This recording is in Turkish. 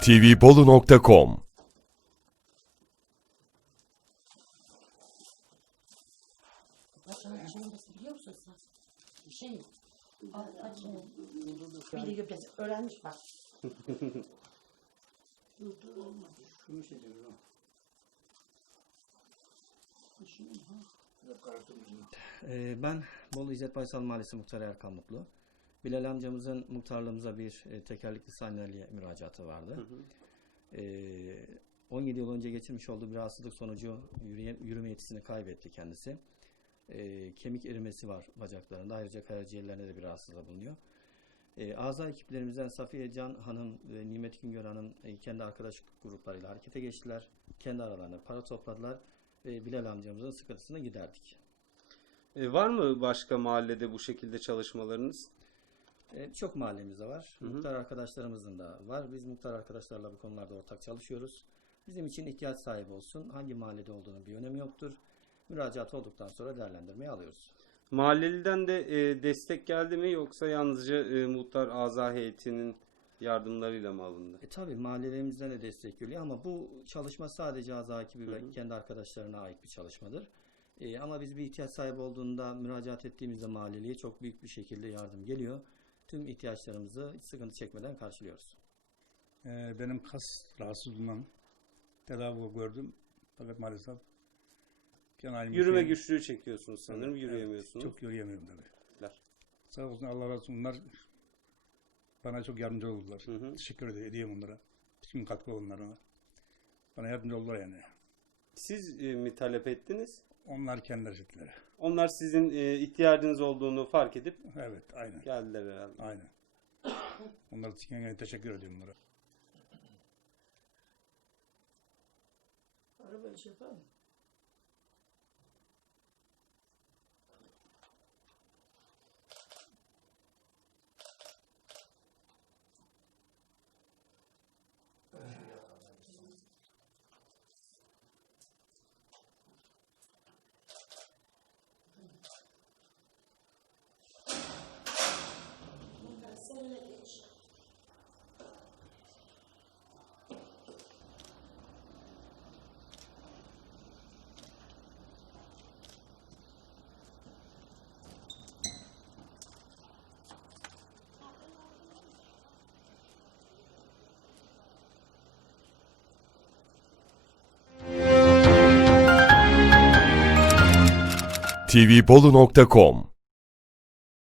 tvbolu.com. Ee, Ben Bolu İzzet Baysal Mahallesi Muhtarı Erkan Mutlu. Bilal amcamızın muhtarlığımıza bir e, tekerlekli sandalye müracaatı vardı. Ee, 17 yıl önce geçirmiş olduğu bir rahatsızlık sonucu yürüye, yürüme yetisini kaybetti kendisi. Ee, kemik erimesi var bacaklarında. Ayrıca karaciğerlerinde de bir rahatsızlığı bulunuyor. Ee, Aza ekiplerimizden Safiye Can Hanım ve Nimet Güngör Hanım e, kendi arkadaş gruplarıyla harekete geçtiler. Kendi aralarında para topladılar ve Bilal amcamızın sıkıntısını giderdik. E, var mı başka mahallede bu şekilde çalışmalarınız? E, Çok mahallemizde var. Muhtar arkadaşlarımızın da var. Biz muhtar arkadaşlarla bu konularda ortak çalışıyoruz. Bizim için ihtiyaç sahibi olsun. Hangi mahallede olduğunun bir önemi yoktur. Müracaat olduktan sonra değerlendirmeyi alıyoruz. Mahalleliden de e, destek geldi mi yoksa yalnızca e, muhtar aza heyetinin yardımlarıyla mı alındı? E tabi mahallelerimizden de destek geliyor ama bu çalışma sadece Aza ekibi ve kendi arkadaşlarına ait bir çalışmadır. E, ama biz bir ihtiyaç sahibi olduğunda müracaat ettiğimizde mahalleliye çok büyük bir şekilde yardım geliyor. Tüm ihtiyaçlarımızı hiç sıkıntı çekmeden karşılıyoruz. Ee, benim kas rahatsızlığından tedavi gördüm. Fakat maalesef Yürüme şey- güçlüğü çekiyorsunuz sanırım, Evet, yürüyemiyorsunuz. Çok yürüyemiyorum tabii. Teşekkürler. Sağ olsun Allah razı olsun. Bunlar bana çok yardımcı oldular. Hı hı. Teşekkür ed- ediyorum onlara. Bütün katkı onlara. Bana yardımcı oldular yani. Siz e, mi talep ettiniz? Onlar kendileri ettiler. Onlar sizin e, ihtiyacınız olduğunu fark edip Evet, aynen. geldiler herhalde. Aynen. Onlara kendine teşekkür ediyorum. Araba iş yapar mı? tvbolu.com